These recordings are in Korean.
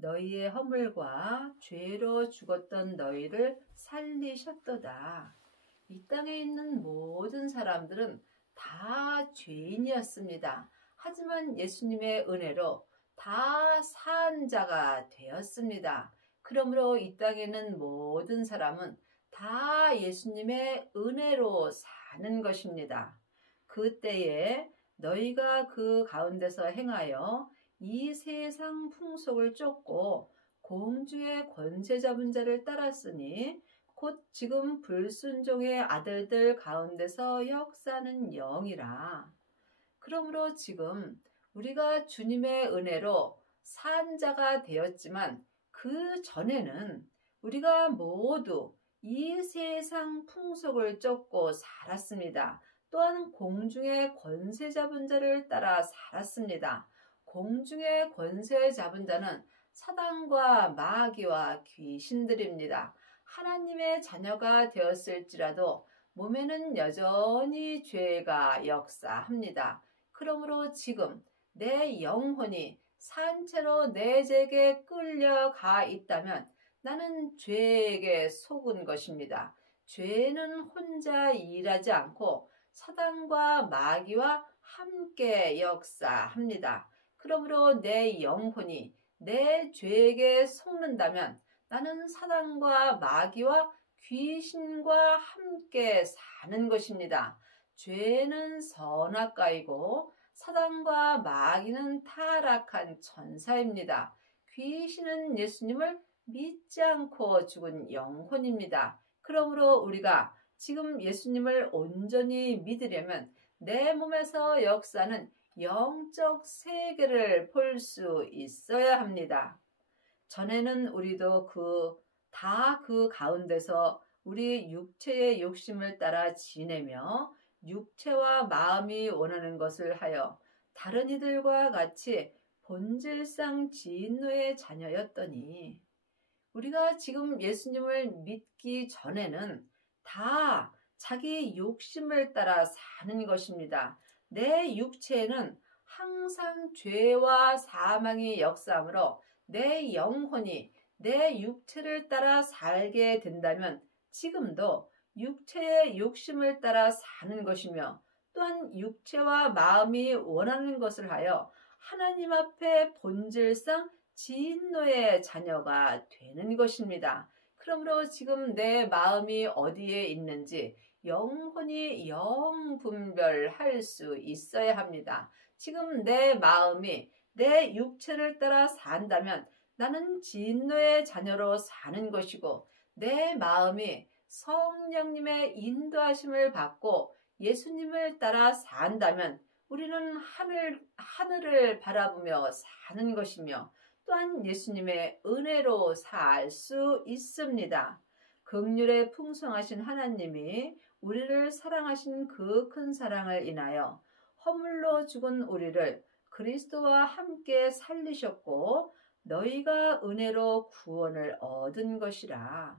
너희의 허물과 죄로 죽었던 너희를 살리셨도다. 이 땅에 있는 모든 사람들은 다 죄인이었습니다. 하지만 예수님의 은혜로 다 산 자가 되었습니다. 그러므로 이 땅에 있는 모든 사람은 다 예수님의 은혜로 사는 것입니다. 그때에 너희가 그 가운데서 행하여 이 세상 풍속을 쫓고 공주의 권세 잡은 자를 따랐으니 곧 지금 불순종의 아들들 가운데서 역사는 영이라. 그러므로 지금 우리가 주님의 은혜로 산 자가 되었지만 그 전에는 우리가 모두 이 세상 풍속을 쫓고 살았습니다. 또한 공중의 권세 잡은 자를 따라 살았습니다. 공중의 권세 잡은 자는 사단과 마귀와 귀신들입니다. 하나님의 자녀가 되었을지라도 몸에는 여전히 죄가 역사합니다. 그러므로 지금 내 영혼이 산채로 내 죄에게 끌려가 있다면 나는 죄에게 속은 것입니다. 죄는 혼자 일하지 않고 사단과 마귀와 함께 역사합니다. 그러므로 내 영혼이 내 죄에게 속는다면 나는 사단과 마귀와 귀신과 함께 사는 것입니다. 죄는 선악가이고 사단과 마귀는 타락한 천사입니다. 귀신은 예수님을 믿지 않고 죽은 영혼입니다. 그러므로 우리가 지금 예수님을 온전히 믿으려면 내 몸에서 역사는 영적 세계를 볼 수 있어야 합니다. 전에는 우리도 그 가운데서 우리 육체의 욕심을 따라 지내며 육체와 마음이 원하는 것을 하여 다른 이들과 같이 본질상 진노의 자녀였더니 우리가 지금 예수님을 믿기 전에는 다 자기 욕심을 따라 사는 것입니다. 내 육체에는 항상 죄와 사망이 역사하므로 내 영혼이 내 육체를 따라 살게 된다면 지금도 육체의 욕심을 따라 사는 것이며 또한 육체와 마음이 원하는 것을 하여 하나님 앞에 본질상 진노의 자녀가 되는 것입니다. 그러므로 지금 내 마음이 어디에 있는지 영혼이 영분별할 수 있어야 합니다. 지금 내 마음이 내 육체를 따라 산다면 나는 진노의 자녀로 사는 것이고 내 마음이 성령님의 인도하심을 받고 예수님을 따라 산다면 우리는 하늘을 바라보며 사는 것이며 또한 예수님의 은혜로 살 수 있습니다. 긍휼에 풍성하신 하나님이 우리를 사랑하신 그 큰 사랑을 인하여 허물로 죽은 우리를 그리스도와 함께 살리셨고 너희가 은혜로 구원을 얻은 것이라.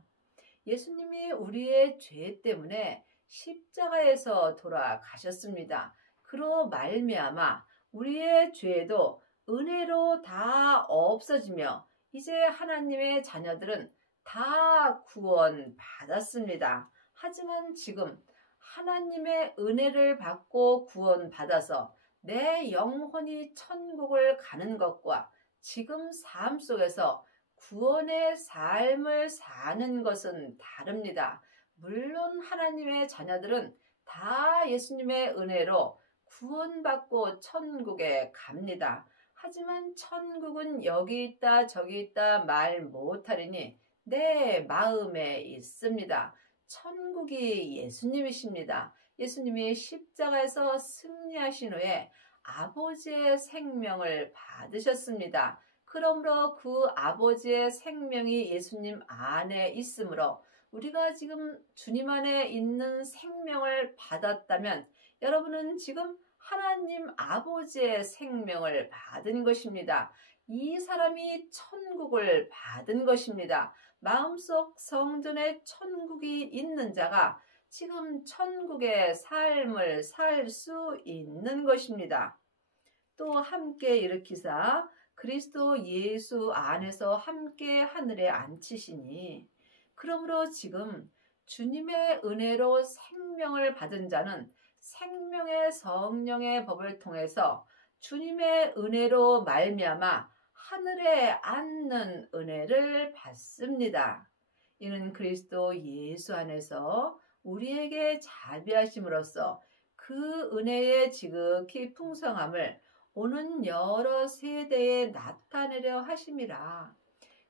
예수님이 우리의 죄 때문에 십자가에서 돌아가셨습니다. 그로 말미암아 우리의 죄도 은혜로 다 없어지며 이제 하나님의 자녀들은 다 구원 받았습니다. 하지만 지금 하나님의 은혜를 받고 구원 받아서 내 영혼이 천국을 가는 것과 지금 삶 속에서 구원의 삶을 사는 것은 다릅니다. 물론 하나님의 자녀들은 다 예수님의 은혜로 구원받고 천국에 갑니다. 하지만 천국은 여기 있다 저기 있다 말 못하리니 내 마음에 있습니다. 천국이 예수님이십니다. 예수님이 십자가에서 승리하신 후에 아버지의 생명을 받으셨습니다. 그러므로 그 아버지의 생명이 예수님 안에 있으므로 우리가 지금 주님 안에 있는 생명을 받았다면 여러분은 지금 하나님 아버지의 생명을 받은 것입니다. 이 사람이 천국을 받은 것입니다. 마음속 성전에 천국이 있는 자가 지금 천국의 삶을 살 수 있는 것입니다. 또 함께 일으키사 그리스도 예수 안에서 함께 하늘에 앉히시니 그러므로 지금 주님의 은혜로 생명을 받은 자는 생명의 성령의 법을 통해서 주님의 은혜로 말미암아 하늘에 앉는 은혜를 받습니다. 이는 그리스도 예수 안에서 우리에게 자비하심으로써 그 은혜의 지극히 풍성함을 오는 여러 세대에 나타내려 하심이라.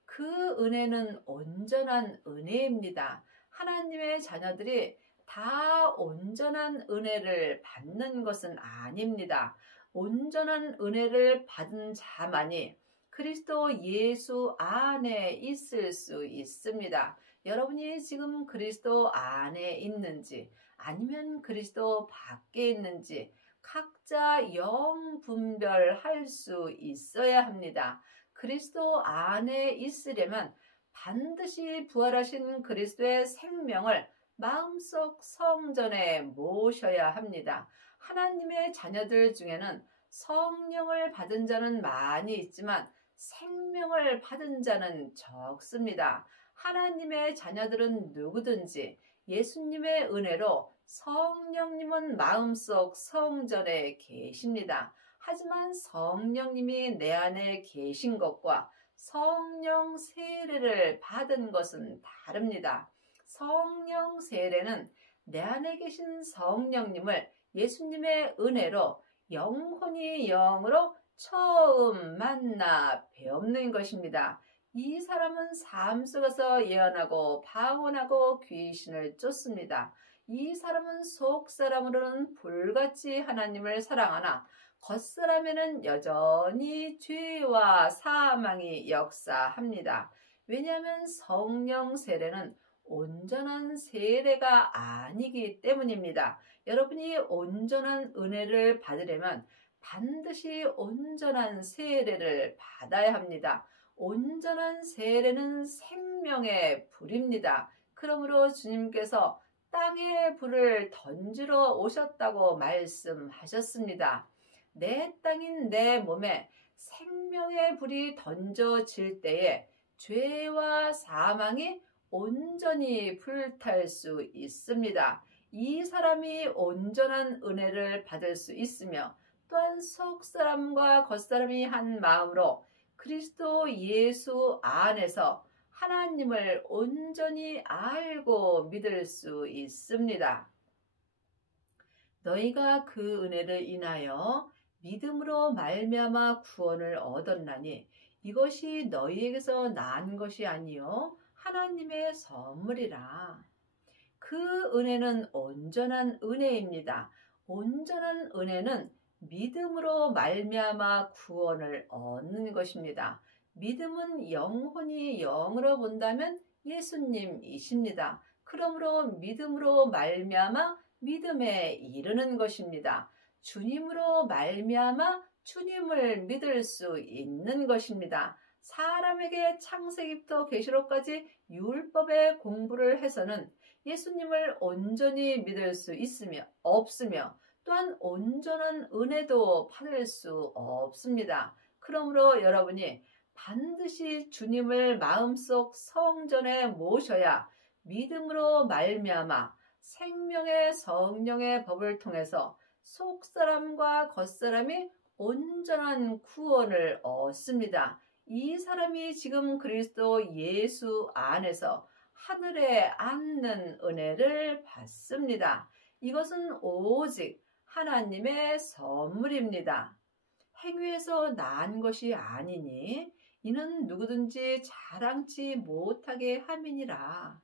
그 은혜는 온전한 은혜입니다. 하나님의 자녀들이 다 온전한 은혜를 받는 것은 아닙니다. 온전한 은혜를 받은 자만이 그리스도 예수 안에 있을 수 있습니다. 여러분이 지금 그리스도 안에 있는지 아니면 그리스도 밖에 있는지 각자 영 분별할 수 있어야 합니다. 그리스도 안에 있으려면 반드시 부활하신 그리스도의 생명을 마음속 성전에 모셔야 합니다. 하나님의 자녀들 중에는 성령을 받은 자는 많이 있지만 생명을 받은 자는 적습니다. 하나님의 자녀들은 누구든지 예수님의 은혜로 성령님은 마음속 성전에 계십니다. 하지만 성령님이 내 안에 계신 것과 성령 세례를 받은 것은 다릅니다. 성령 세례는 내 안에 계신 성령님을 예수님의 은혜로 영혼이 영으로 처음 만나 배우는 것입니다. 이 사람은 삶 속에서 예언하고 방언하고 귀신을 쫓습니다. 이 사람은 속사람으로는 불같이 하나님을 사랑하나 겉사람에는 여전히 죄와 사망이 역사합니다. 왜냐하면 성령 세례는 온전한 세례가 아니기 때문입니다. 여러분이 온전한 은혜를 받으려면 반드시 온전한 세례를 받아야 합니다. 온전한 세례는 생명의 불입니다. 그러므로 주님께서 땅에 불을 던지러 오셨다고 말씀하셨습니다. 내 땅인 내 몸에 생명의 불이 던져질 때에 죄와 사망이 온전히 불탈 수 있습니다. 이 사람이 온전한 은혜를 받을 수 있으며 또한 속사람과 겉사람이 한 마음으로 그리스도 예수 안에서 하나님을 온전히 알고 믿을 수 있습니다. 너희가 그 은혜를 인하여 믿음으로 말미암아 구원을 얻었나니 이것이 너희에게서 난 것이 아니요 하나님의 선물이라. 그 은혜는 온전한 은혜입니다. 온전한 은혜는 믿음으로 말미암아 구원을 얻는 것입니다. 믿음은 영혼이 영으로 본다면 예수님이십니다. 그러므로 믿음으로 말미암아 믿음에 이르는 것입니다. 주님으로 말미암아 주님을 믿을 수 있는 것입니다. 사람에게 창세기부터 계시록까지 율법의 공부를 해서는 예수님을 온전히 믿을 수 없으며 또한 온전한 은혜도 받을 수 없습니다. 그러므로 여러분이 반드시 주님을 마음속 성전에 모셔야 믿음으로 말미암아 생명의 성령의 법을 통해서 속사람과 겉사람이 온전한 구원을 얻습니다. 이 사람이 지금 그리스도 예수 안에서 하늘에 앉는 은혜를 받습니다. 이것은 오직 하나님의 선물입니다. 행위에서 난 것이 아니니 이는 누구든지 자랑치 못하게 함이니라.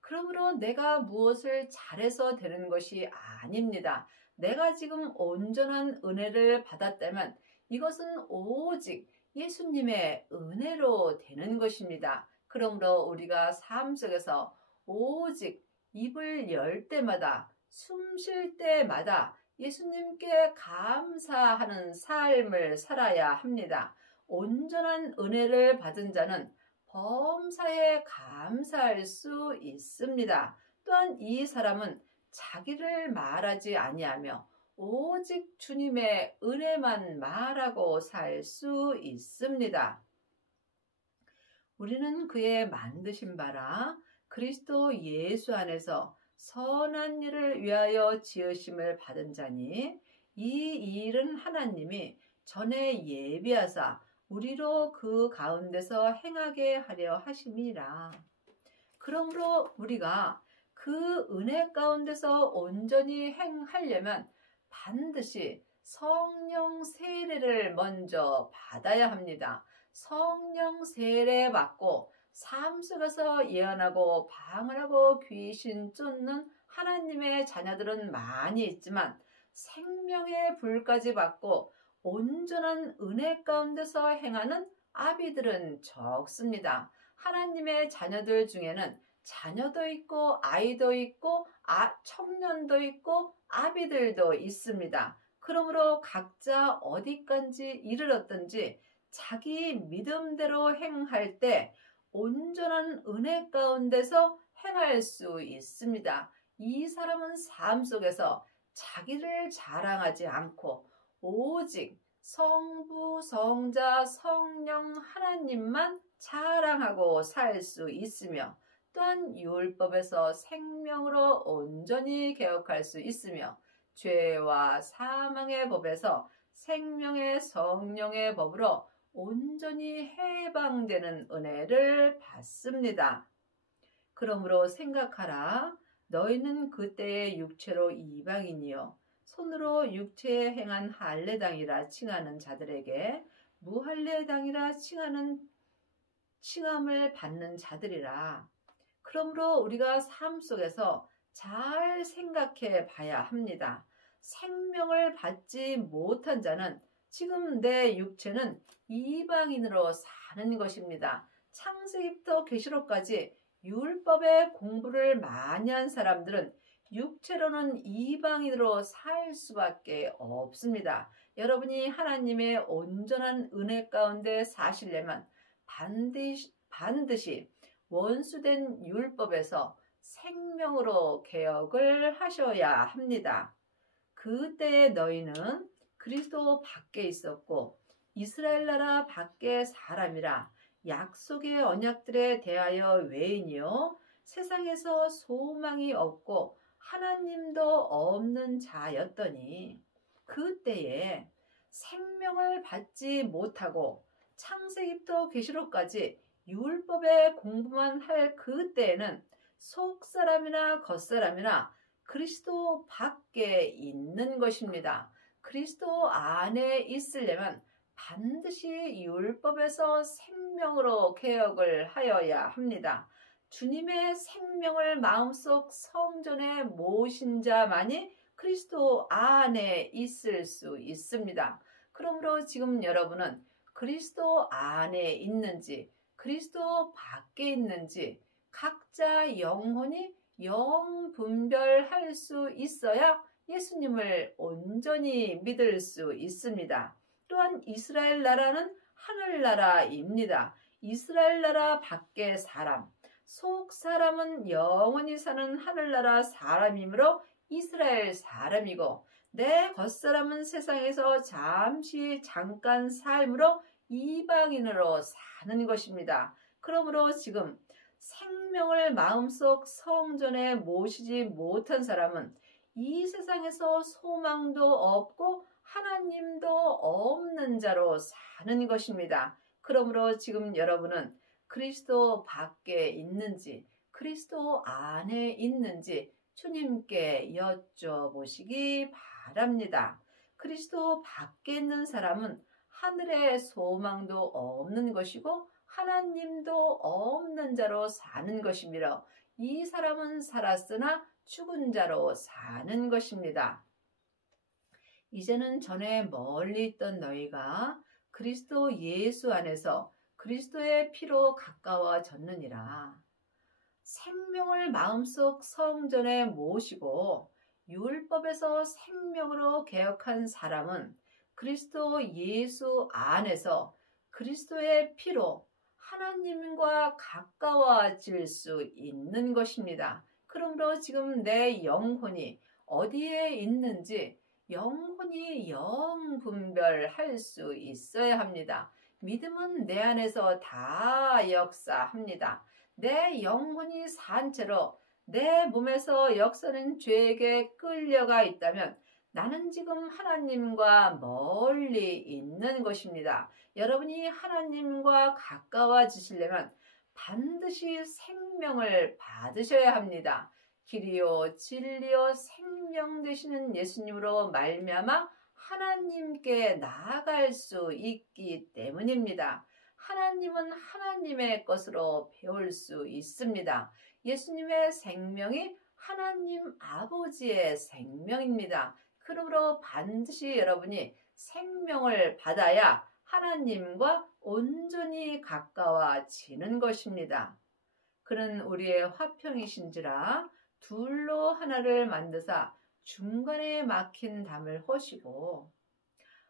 그러므로 내가 무엇을 잘해서 되는 것이 아닙니다. 내가 지금 온전한 은혜를 받았다면 이것은 오직 예수님의 은혜로 되는 것입니다. 그러므로 우리가 삶 속에서 오직 입을 열 때마다 숨 쉴 때마다 예수님께 감사하는 삶을 살아야 합니다. 온전한 은혜를 받은 자는 범사에 감사할 수 있습니다. 또한 이 사람은 자기를 말하지 아니하며 오직 주님의 은혜만 말하고 살 수 있습니다. 우리는 그의 만드신 바라 그리스도 예수 안에서 선한 일을 위하여 지으심을 받은 자니 이 일은 하나님이 전에 예비하사 우리로 그 가운데서 행하게 하려 하심이라. 그러므로 우리가 그 은혜 가운데서 온전히 행하려면 반드시 성령 세례를 먼저 받아야 합니다. 성령 세례 받고 삶 속에서 예언하고 방언하고 귀신 쫓는 하나님의 자녀들은 많이 있지만 생명의 불까지 받고 온전한 은혜 가운데서 행하는 아비들은 적습니다. 하나님의 자녀들 중에는 자녀도 있고 아이도 있고 청년도 있고 아비들도 있습니다. 그러므로 각자 어디까지 이르렀든지 자기 믿음대로 행할 때 온전한 은혜 가운데서 행할 수 있습니다. 이 사람은 삶 속에서 자기를 자랑하지 않고 오직 성부, 성자, 성령 하나님만 자랑하고 살 수 있으며 또한 율법에서 생명으로 온전히 개혁할 수 있으며 죄와 사망의 법에서 생명의 성령의 법으로 온전히 해방되는 은혜를 받습니다. 그러므로 생각하라. 너희는 그때의 육체로 이방인이요 손으로 육체에 행한 할례당이라 칭하는 자들에게 무할례당이라 칭함을 받는 자들이라. 그러므로 우리가 삶 속에서 잘 생각해 봐야 합니다. 생명을 받지 못한 자는 지금 내 육체는 이방인으로 사는 것입니다. 창세기부터 계시록까지 율법의 공부를 많이 한 사람들은 육체로는 이방인으로 살 수밖에 없습니다. 여러분이 하나님의 온전한 은혜 가운데 사시려면 반드시 원수된 율법에서 생명으로 개혁을 하셔야 합니다. 그때 너희는 그리스도 밖에 있었고 이스라엘 나라 밖의 사람이라 약속의 언약들에 대하여 외인이요 세상에서 소망이 없고 하나님도 없는 자였더니 그때에 생명을 받지 못하고 창세기부터 계시록까지 율법의 공부만 할 그때에는 속사람이나 겉사람이나 그리스도 밖에 있는 것입니다. 그리스도 안에 있으려면 반드시 율법에서 생명으로 개혁을 하여야 합니다. 주님의 생명을 마음속 성전에 모신 자만이 그리스도 안에 있을 수 있습니다. 그러므로 지금 여러분은 그리스도 안에 있는지 그리스도 밖에 있는지 각자 영혼이 영분별할 수 있어야 예수님을 온전히 믿을 수 있습니다. 또한 이스라엘 나라는 하늘나라입니다. 이스라엘 나라 밖의 사람, 속 사람은 영원히 사는 하늘나라 사람이므로 이스라엘 사람이고 내 겉사람은 세상에서 잠깐 삶으로 이방인으로 사는 것입니다. 그러므로 지금 생명을 마음속 성전에 모시지 못한 사람은 이 세상에서 소망도 없고 하나님도 없는 자로 사는 것입니다. 그러므로 지금 여러분은 그리스도 밖에 있는지 그리스도 안에 있는지 주님께 여쭤보시기 바랍니다. 그리스도 밖에 있는 사람은 하늘에 소망도 없는 것이고 하나님도 없는 자로 사는 것이며 이 사람은 살았으나 죽은 자로 사는 것입니다. 이제는 전에 멀리 있던 너희가 그리스도 예수 안에서 그리스도의 피로 가까워졌느니라. 생명을 마음속 성전에 모시고 율법에서 생명으로 개혁한 사람은 그리스도 예수 안에서 그리스도의 피로 하나님과 가까워질 수 있는 것입니다. 그러므로 지금 내 영혼이 어디에 있는지 영혼이 영 분별할 수 있어야 합니다. 믿음은 내 안에서 다 역사합니다. 내 영혼이 산 채로 내 몸에서 역사는 죄에게 끌려가 있다면 나는 지금 하나님과 멀리 있는 것입니다. 여러분이 하나님과 가까워지시려면 반드시 생명을 받으셔야 합니다. 길이요 진리요 생명 되시는 예수님으로 말미암아 하나님께 나아갈 수 있기 때문입니다. 하나님은 하나님의 것으로 배울 수 있습니다. 예수님의 생명이 하나님 아버지의 생명입니다. 그러므로 반드시 여러분이 생명을 받아야 하나님과 온전히 가까워지는 것입니다. 그는 우리의 화평이신지라 둘로 하나를 만드사 중간에 막힌 담을 허시고,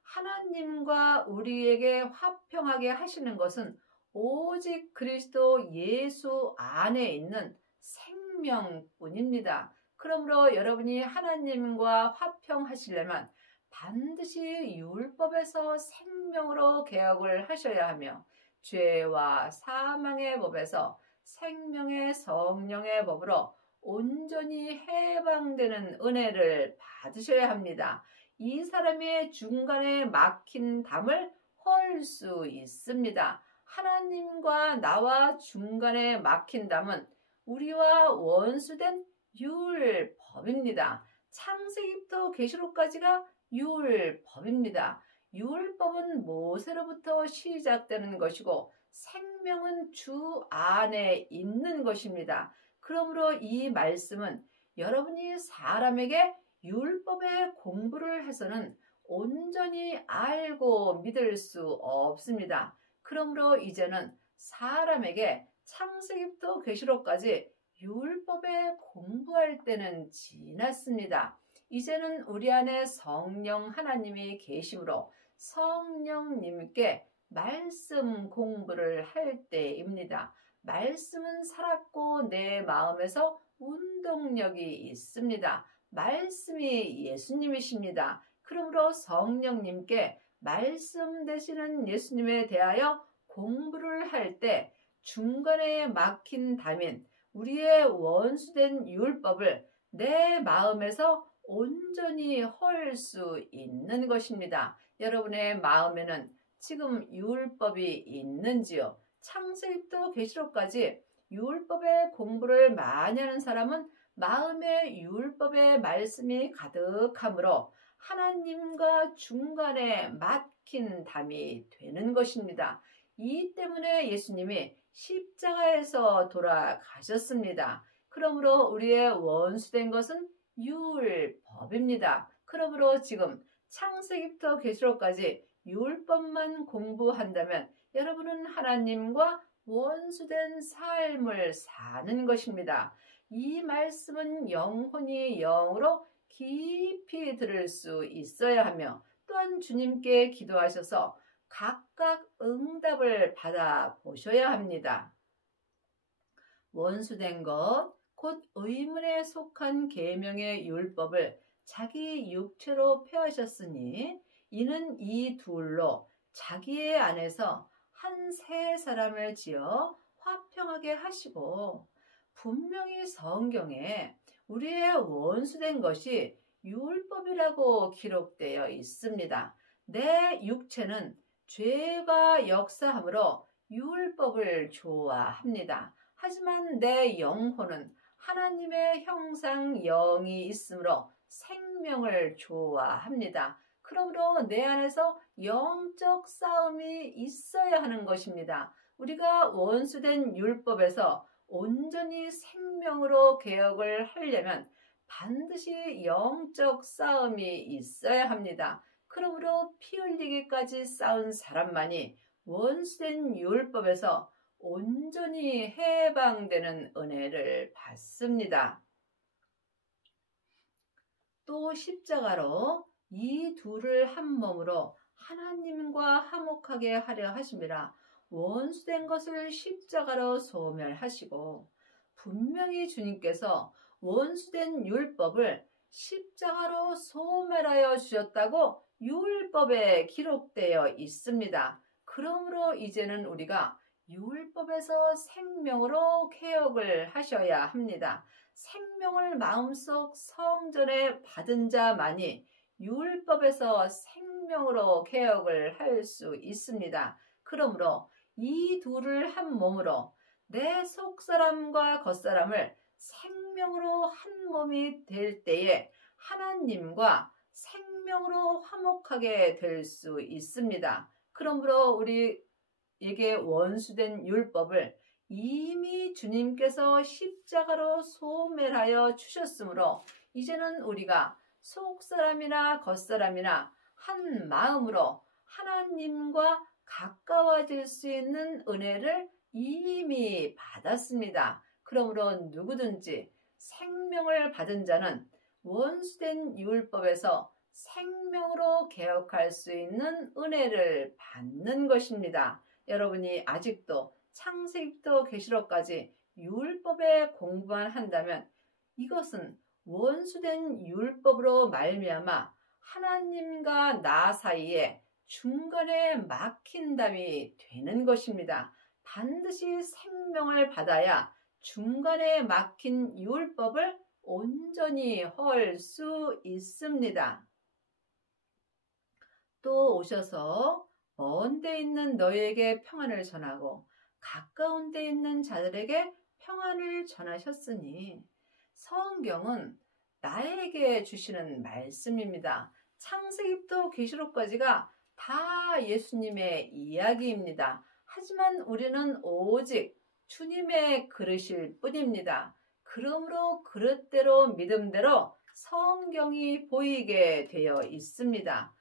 하나님과 우리에게 화평하게 하시는 것은 오직 그리스도 예수 안에 있는 생명뿐입니다. 그러므로 여러분이 하나님과 화평하시려면 반드시 율법에서 생명으로 개혁을 하셔야 하며 죄와 사망의 법에서 생명의 성령의 법으로 온전히 해방되는 은혜를 받으셔야 합니다. 이 사람의 중간에 막힌 담을 헐 수 있습니다. 하나님과 나와 중간에 막힌 담은 우리와 원수된 율법입니다. 창세기부터 계시록까지가 율법입니다. 율법은 모세로부터 시작되는 것이고 생명은 주 안에 있는 것입니다. 그러므로 이 말씀은 여러분이 사람에게 율법의 공부를 해서는 온전히 알고 믿을 수 없습니다. 그러므로 이제는 사람에게 창세기부터 계시록까지 율법에 공부할 때는 지났습니다. 이제는 우리 안에 성령 하나님이 계심으로 성령님께 말씀 공부를 할 때입니다. 말씀은 살았고 내 마음에서 운동력이 있습니다. 말씀이 예수님이십니다. 그러므로 성령님께 말씀 되시는 예수님에 대하여 공부를 할 때 중간에 막힌 담인 우리의 원수된 율법을 내 마음에서 온전히 헐 수 있는 것입니다. 여러분의 마음에는 지금 율법이 있는지요? 창세기부터 계시록까지 율법의 공부를 많이 하는 사람은 마음에 율법의 말씀이 가득하므로 하나님과 중간에 막힌 담이 되는 것입니다. 이 때문에 예수님이 십자가에서 돌아가셨습니다. 그러므로 우리의 원수된 것은 율법입니다. 그러므로 지금 창세기부터 계시록까지 율법만 공부한다면 여러분은 하나님과 원수된 삶을 사는 것입니다. 이 말씀은 영혼이 영으로 깊이 들을 수 있어야 하며 또한 주님께 기도하셔서 각각 응답을 받아 보셔야 합니다. 원수된 것, 곧 의문에 속한 계명의 율법을 자기 육체로 폐하셨으니 이는 이 둘로 자기의 안에서 한 세 사람을 지어 화평하게 하시고, 분명히 성경에 우리의 원수된 것이 율법이라고 기록되어 있습니다. 내 육체는 죄가 역사하므로 율법을 좋아합니다. 하지만 내 영혼은 하나님의 형상 영이 있으므로 생명을 좋아합니다. 그러므로 내 안에서 영적 싸움이 있어야 하는 것입니다. 우리가 원수된 율법에서 온전히 생명으로 개혁을 하려면 반드시 영적 싸움이 있어야 합니다. 그러므로 피 흘리기까지 싸운 사람만이 원수된 율법에서 온전히 해방되는 은혜를 받습니다. 또 십자가로 이 둘을 한 몸으로 하나님과 화목하게 하려 하심이라 원수된 것을 십자가로 소멸하시고, 분명히 주님께서 원수된 율법을 십자가로 소멸하여 주셨다고 율법에 기록되어 있습니다. 그러므로 이제는 우리가 율법에서 생명으로 개혁을 하셔야 합니다. 생명을 마음속 성전에 받은 자만이 율법에서 생명으로 개혁을 할 수 있습니다. 그러므로 이 둘을 한 몸으로 내 속사람과 겉사람을 생명으로 한 몸이 될 때에 하나님과 생명으로 화목하게 될 수 있습니다. 그러므로 우리에게 원수된 율법을 이미 주님께서 십자가로 소멸하여 주셨으므로 이제는 우리가 속사람이나 겉사람이나 한 마음으로 하나님과 가까워질 수 있는 은혜를 이미 받았습니다. 그러므로 누구든지 생명을 받은 자는 원수된 율법에서 생명으로 개혁할 수 있는 은혜를 받는 것입니다. 여러분이 아직도 창세기부터 계시록까지 율법에 공부만 한다면 이것은 원수된 율법으로 말미암아 하나님과 나 사이에 중간에 막힌담이 되는 것입니다. 반드시 생명을 받아야 중간에 막힌 율법을 온전히 헐 수 있습니다. 또 오셔서 먼 데 있는 너희에게 평안을 전하고 가까운 데 있는 자들에게 평안을 전하셨으니 성경은 나에게 주시는 말씀입니다. 창세기부터 계시록까지가 다 예수님의 이야기입니다. 하지만 우리는 오직 주님의 그릇일 뿐입니다. 그러므로 그릇대로 믿음대로 성경이 보이게 되어 있습니다.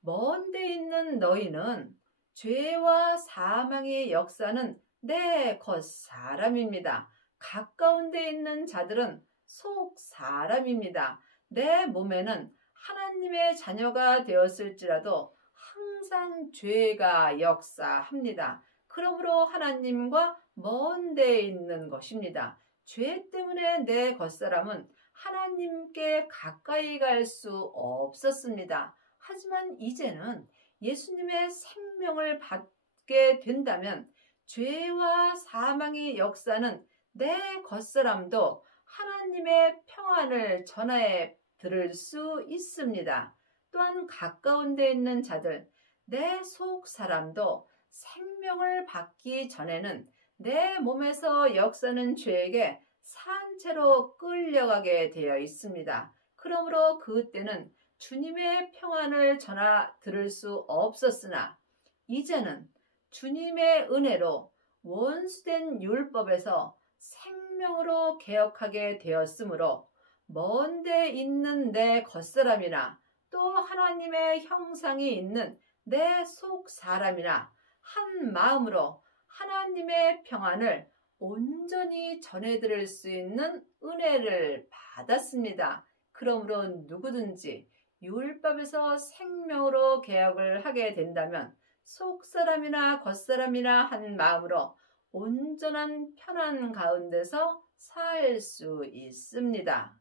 먼 데 있는 너희는 죄와 사망의 역사는 내 겉사람입니다. 가까운 데 있는 자들은 속사람입니다. 내 몸에는 하나님의 자녀가 되었을지라도 항상 죄가 역사합니다. 그러므로 하나님과 먼 데에 있는 것입니다. 죄 때문에 내 겉사람은 하나님께 가까이 갈 수 없었습니다. 하지만 이제는 예수님의 생명을 받게 된다면 죄와 사망의 역사는 내 겉사람도 하나님의 평안을 전하여 들을 수 있습니다. 또한 가까운 데 있는 자들, 내 속 사람도 생명을 받기 전에는 내 몸에서 역사는 죄에게 산채로 끌려가게 되어 있습니다. 그러므로 그때는 주님의 평안을 전하 들을 수 없었으나 이제는 주님의 은혜로 원수된 율법에서 생명으로 개혁하게 되었으므로 먼 데 있는 내 겉사람이나 또 하나님의 형상이 있는 내 속 사람이나 한 마음으로 하나님의 평안을 온전히 전해드릴 수 있는 은혜를 받았습니다. 그러므로 누구든지 율법에서 생명으로 개혁을 하게 된다면 속사람이나 겉사람이나 한 마음으로 온전한 편안 가운데서 살 수 있습니다.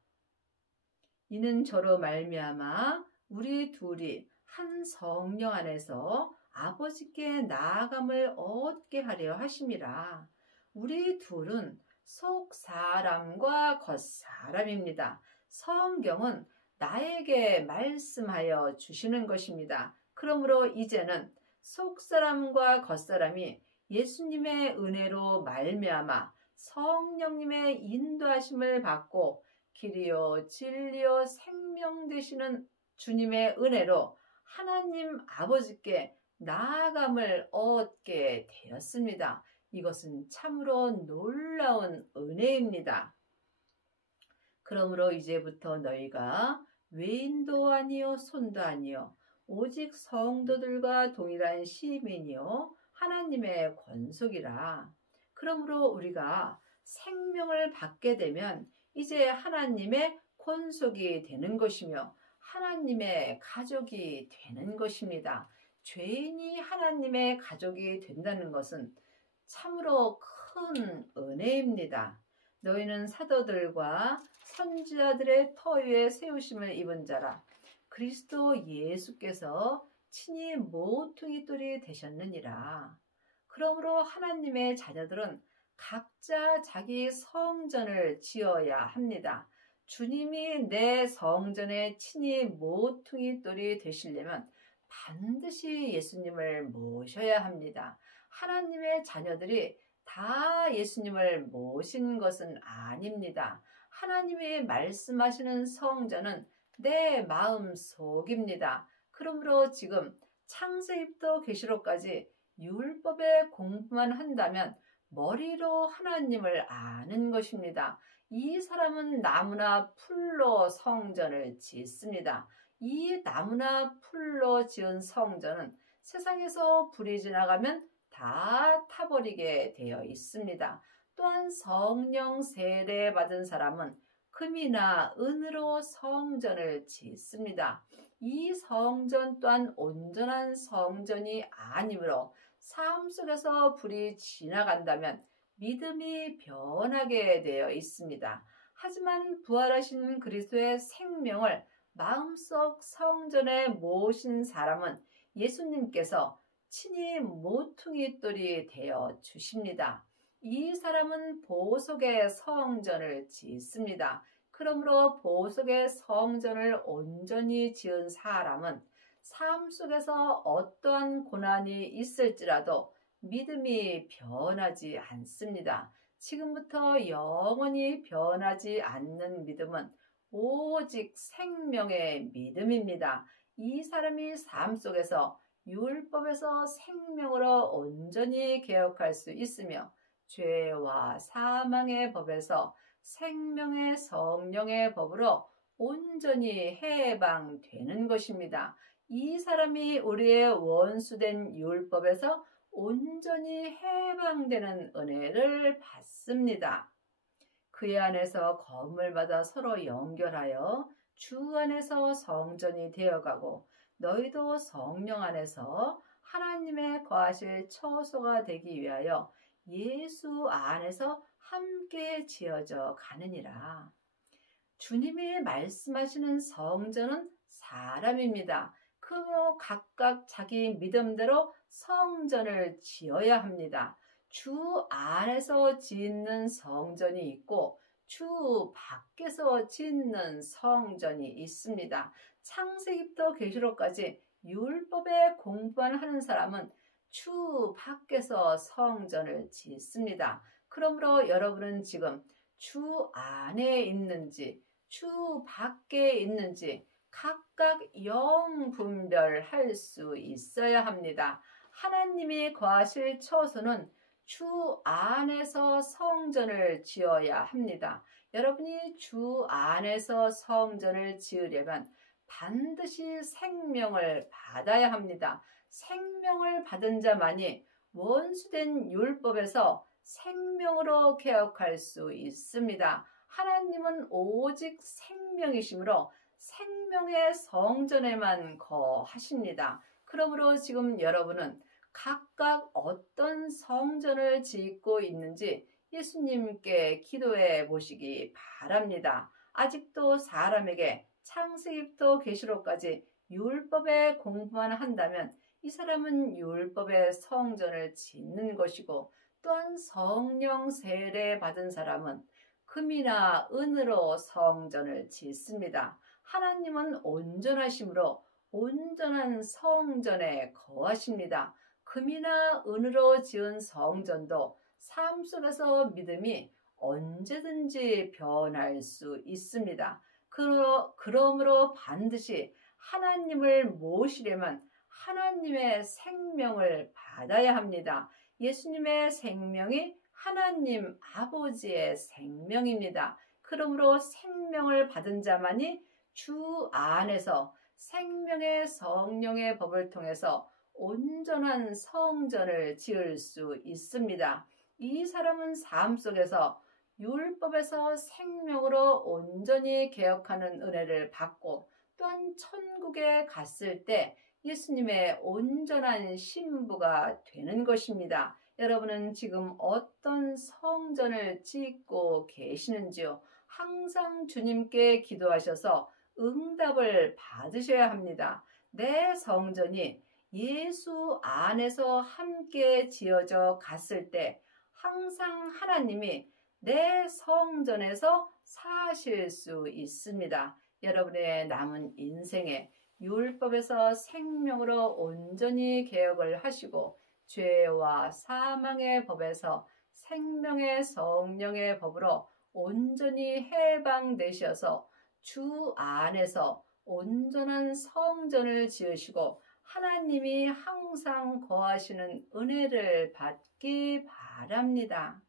이는 저로 말미암아 우리 둘이 한 성령 안에서 아버지께 나아감을 얻게 하려 하심이라. 우리 둘은 속사람과 겉사람입니다. 성경은 나에게 말씀하여 주시는 것입니다. 그러므로 이제는 속사람과 겉사람이 예수님의 은혜로 말미암아 성령님의 인도하심을 받고 길이요 진리요 생명 되시는 주님의 은혜로 하나님 아버지께 나아감을 얻게 되었습니다. 이것은 참으로 놀라운 은혜입니다. 그러므로 이제부터 너희가 외인도 아니요 손도 아니요 오직 성도들과 동일한 시민이요 하나님의 권속이라. 그러므로 우리가 생명을 받게 되면 이제 하나님의 권속이 되는 것이며 하나님의 가족이 되는 것입니다. 죄인이 하나님의 가족이 된다는 것은 참으로 큰 은혜입니다. 너희는 사도들과 선지자들의 터 위에 세우심을 입은 자라. 그리스도 예수께서 친히 모퉁이 돌이 되셨느니라. 그러므로 하나님의 자녀들은 각자 자기 성전을 지어야 합니다. 주님이 내 성전에 친히 모퉁이 돌이 되시려면 반드시 예수님을 모셔야 합니다. 하나님의 자녀들이 다 예수님을 모신 것은 아닙니다. 하나님이 말씀하시는 성전은 내 마음 속입니다. 그러므로 지금 창세기부터 계시록까지 율법의 공부만 한다면 머리로 하나님을 아는 것입니다. 이 사람은 나무나 풀로 성전을 짓습니다. 이 나무나 풀로 지은 성전은 세상에서 불이 지나가면 다 타버리게 되어 있습니다. 또한 성령 세례 받은 사람은 금이나 은으로 성전을 짓습니다. 이 성전 또한 온전한 성전이 아니므로 삶 속에서 불이 지나간다면 믿음이 변하게 되어 있습니다. 하지만 부활하신 그리스도의 생명을 마음속 성전에 모신 사람은 예수님께서 친히 모퉁이 돌이 되어 주십니다. 이 사람은 보석의 성전을 짓습니다. 그러므로 보석의 성전을 온전히 지은 사람은 삶 속에서 어떠한 고난이 있을지라도 믿음이 변하지 않습니다. 지금부터 영원히 변하지 않는 믿음은 오직 생명의 믿음입니다. 이 사람이 삶 속에서 율법에서 생명으로 온전히 개혁할 수 있으며 죄와 사망의 법에서 생명의 성령의 법으로 온전히 해방되는 것입니다. 이 사람이 우리의 원수된 율법에서 온전히 해방되는 은혜를 받습니다. 그의 안에서 검을 받아 서로 연결하여 주 안에서 성전이 되어가고 너희도 성령 안에서 하나님의 거하실 처소가 되기 위하여 예수 안에서 함께 지어져 가느니라. 주님이 말씀하시는 성전은 사람입니다. 그러므로 각각 자기 믿음대로 성전을 지어야 합니다. 주 안에서 짓는 성전이 있고 주 밖에서 짓는 성전이 있습니다. 창세기부터 계시록까지 율법의 공부만 하는 사람은 주 밖에서 성전을 짓습니다. 그러므로 여러분은 지금 주 안에 있는지 주 밖에 있는지 각각 영 분별할 수 있어야 합니다. 하나님이 거하실 처소는 주 안에서 성전을 지어야 합니다. 여러분이 주 안에서 성전을 지으려면 반드시 생명을 받아야 합니다. 생명을 받은 자만이 원수된 율법에서 생명으로 개혁할 수 있습니다. 하나님은 오직 생명이시므로 생명의 성전에만 거하십니다. 그러므로 지금 여러분은 각각 어떤 성전을 짓고 있는지 예수님께 기도해 보시기 바랍니다. 아직도 사람에게 창세기부터 계시록까지 율법의 공부만 한다면 이 사람은 율법의 성전을 짓는 것이고 또한 성령 세례 받은 사람은 금이나 은으로 성전을 짓습니다. 하나님은 온전하심으로 온전한 성전에 거하십니다. 금이나 은으로 지은 성전도 삶 속에서 믿음이 언제든지 변할 수 있습니다. 그러므로 반드시 하나님을 모시려면 하나님의 생명을 받아야 합니다. 예수님의 생명이 하나님 아버지의 생명입니다. 그러므로 생명을 받은 자만이 주 안에서 생명의 성령의 법을 통해서 온전한 성전을 지을 수 있습니다. 이 사람은 삶 속에서 율법에서 생명으로 온전히 개혁하는 은혜를 받고 또한 천국에 갔을 때 예수님의 온전한 신부가 되는 것입니다. 여러분은 지금 어떤 성전을 짓고 계시는지요? 항상 주님께 기도하셔서 응답을 받으셔야 합니다. 내 성전이 예수 안에서 함께 지어져 갔을 때 항상 하나님이 내 성전에서 사실 수 있습니다. 여러분의 남은 인생에 율법에서 생명으로 온전히 개혁을 하시고 죄와 사망의 법에서 생명의 성령의 법으로 온전히 해방되셔서 주 안에서 온전한 성전을 지으시고 하나님이 항상 거하시는 은혜를 받기 바랍니다.